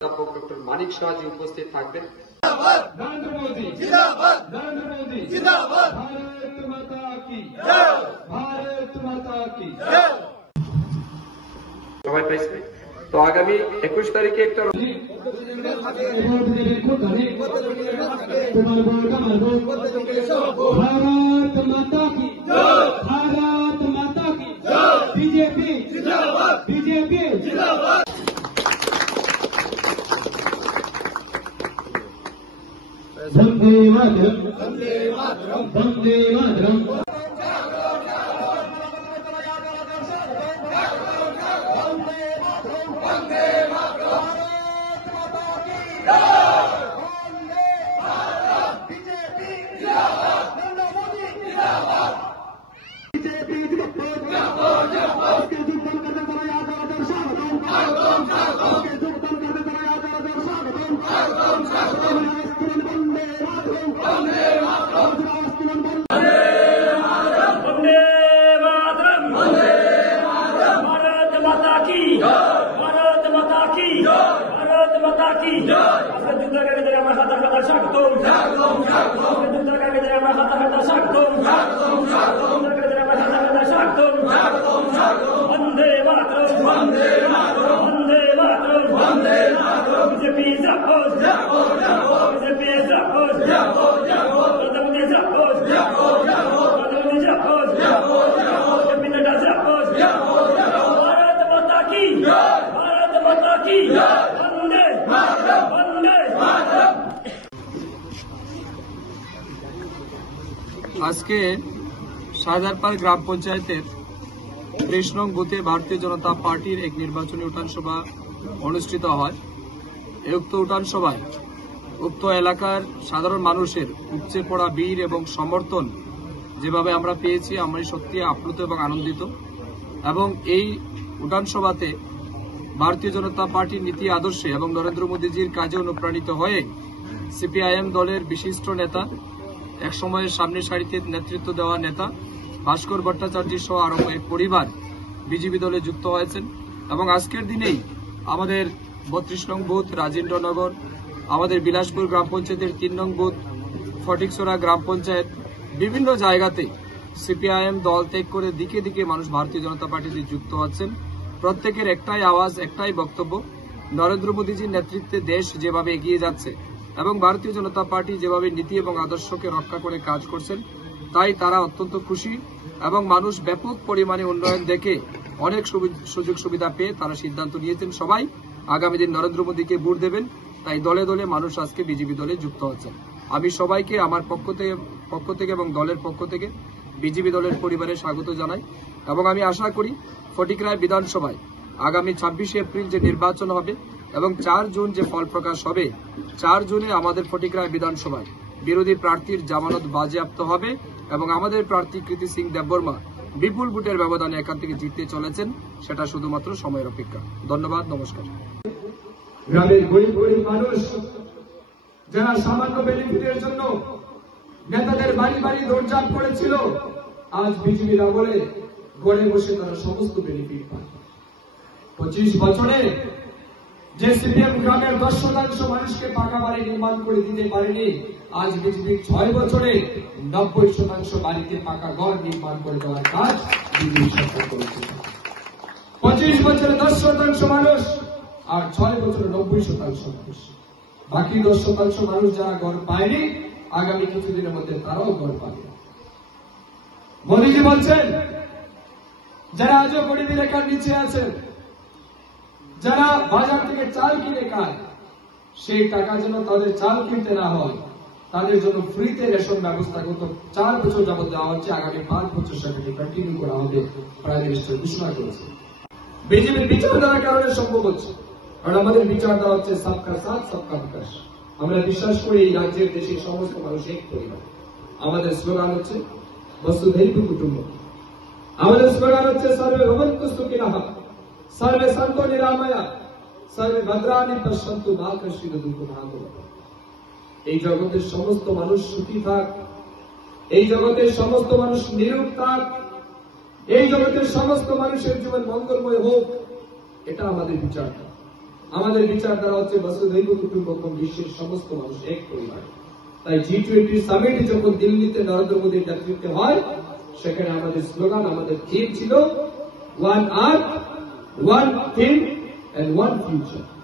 অধ্যাপক ডক্টর মানিক শাহজি উপস্থিত থাকবেন। नरेंद्र मोदी जिंदाबाद, नरेंद्र मोदी जिंदाबाद, भारत माता की जय, भारत माता की जय। সবাই পাইছে তো আগামী 21 তারিখে একটা भारत माता की जय, भारत माता की जय, बीजेपी जिंदाबाद, बीजेपी जिंदाबाद। वंदे मातरम, वंदे मातरम, वंदे मातरम। আজকে শাহজাহানপাড় গ্রাম পঞ্চায়েতের ৩০ নং বুথে ভারতীয় জনতা পার্টির এক নির্বাচনী উঠান সভা অনুষ্ঠিত হয়। এই উক্ত উঠান সভায় উক্ত এলাকার সাধারণ মানুষের উপচে পড়া বীর এবং সমর্থন যেভাবে আমরা পেয়েছি, আমরা সত্যি আপ্লুত এবং আনন্দিত। এবং এই উঠান সভাতে ভারতীয় জনতা পার্টির নীতি আদর্শে এবং নরেন্দ্র মোদীজির কাজে অনুপ্রাণিত হয়ে সিপিআইএম দলের বিশিষ্ট নেতা, এক সময়ের সামনের সারিতে নেতৃত্ব দেওয়া নেতা ভাস্কর ভট্টাচার্য সহ আরো এক পরিবার বিজেপি দলে যুক্ত হয়েছেন। এবং আজকের দিনেই আমাদের ৩২ নং বুথ রাজেন্দ্রনগর, আমাদের বিলাসপুর গ্রাম পঞ্চায়েতের ৩ নং বুথ ফটিকছড়া গ্রাম পঞ্চায়েত, বিভিন্ন জায়গাতে সিপিআইএম দল ত্যাগ করে দিকে দিকে মানুষ ভারতীয় জনতা পার্টিতে যুক্ত হচ্ছেন। প্রত্যেকের একটাই আওয়াজ, একটাই বক্তব্য, নরেন্দ্র মোদীজির নেতৃত্বে দেশ যেভাবে এগিয়ে যাচ্ছে এবং ভারতীয় জনতা পার্টি যেভাবে নীতি এবং আদর্শকে রক্ষা করে কাজ করছেন, তাই তারা অত্যন্ত খুশি এবং মানুষ ব্যাপক পরিমাণে উন্নয়ন দেখে অনেক সুযোগ সুবিধা পেয়ে তারা সিদ্ধান্ত নিয়েছেন সবাই আগামী দিন নরেন্দ্র মোদীকে ভোট দেবেন। তাই দলে দলে মানুষ আজকে বিজেপি দলে যুক্ত হচ্ছেন। আমি সবাইকে আমার পক্ষ থেকে এবং দলের পক্ষ থেকে বিজেপি দলের পরিবারে স্বাগত জানাই এবং আমি আশা করি ফটিকরায় বিধানসভায় আগামী ২৬শে এপ্রিল যে নির্বাচন হবে এবং ৪ জুন যে ফল প্রকাশ হবে, ৪ জুনে আমাদের ফটিকরায় বিধানসভায় বিরোধী প্রার্থীর জামানত বাজেয়াপ্ত হবে এবং আমাদের প্রার্থী কৃতি সিং দেববর্মা বিপুল ভোটের ব্যবধানে এখান থেকে জিততে চলেছেন। সেটা শুধুমাত্র সময়ের অপেক্ষা। ধন্যবাদ, নমস্কার। গ্রামের গরিব গরিব মানুষ যারা সামান্য বেনিফিটের জন্য নেতাদের বাড়ি বাড়ি দৌড়ঝাঁপ করেছিল, আজ বিজেপির আমলে ঘরে বসে তারা সমস্ত বেনিফিট পায়। 25 বছরে যে সিপিএম গ্রামের 10% মানুষকে পাকা বাড়ি নির্মাণ করে দিতে পারেনি, আজ বিজেপির 6 বছরে 90% বাড়িতে পাকা ঘর নির্মাণ করে দেওয়ার কাজ বিজেপি সরকার করেছে। 25 বছরে 10% মানুষ আর 6 বছরে 90% মানুষ। বাকি 10% মানুষ যারা ঘর পায়নি, আগামী কিছুদিনের মধ্যে তারাও ঘর পাবে। মোদীজি বলছেন যারা আজও গরিবী রেখার নিচে আছেন, যারা বাজার থেকে চাল কিনে খায়, সেই টাকা যেন তাদের চাল কিনতে না হয়, তাদের জন্য ফ্রিতে রেশন ব্যবস্থা গত 4 বছর যাবত দেওয়া হচ্ছে। আগামী 5 বছর সেটাকে কন্টিনিউ করা হবে, প্রাইম মিনিস্টার ঘোষণা করেছে। বিজেপির বিচারধারার কারণে সম্ভব হচ্ছে, কারণ আমাদের বিচারধারা হচ্ছে সবকা সাথ সবকা বিকাশ। আমরা বিশ্বাস করি এই রাজ্যের দেশের সমস্ত মানুষ এক পরিবার। আমাদের স্লোগান হচ্ছে বসুধৈব কুটুম্বকম। আমাদের স্লোগান হচ্ছে সর্বে ভবন্তু সুখিনঃ, সর্বে সন্তু নিরাময়া, সর্বে ভদ্রাণি পশ্যন্তু মা কশ্চিৎ দুঃখম আতপঃ। এই জগতের সমস্ত মানুষ সুখী থাক, এই জগতের সমস্ত মানুষ নিরোগ থাক, এই জগতের সমস্ত মানুষের জীবন মঙ্গলময় হোক, এটা আমাদের বিচার। আমাদের বিচারধারা হচ্ছে বসুধৈব কুটুম্বকম, বিশ্বের সমস্ত মানুষ এক পরিবার। তাই G20 সামিট যখন দিল্লিতে নরেন্দ্র মোদীর নেতৃত্বে হয়, সেখানে আমাদের স্লোগান, আমাদের থিম ছিল one earth, one theme and one future.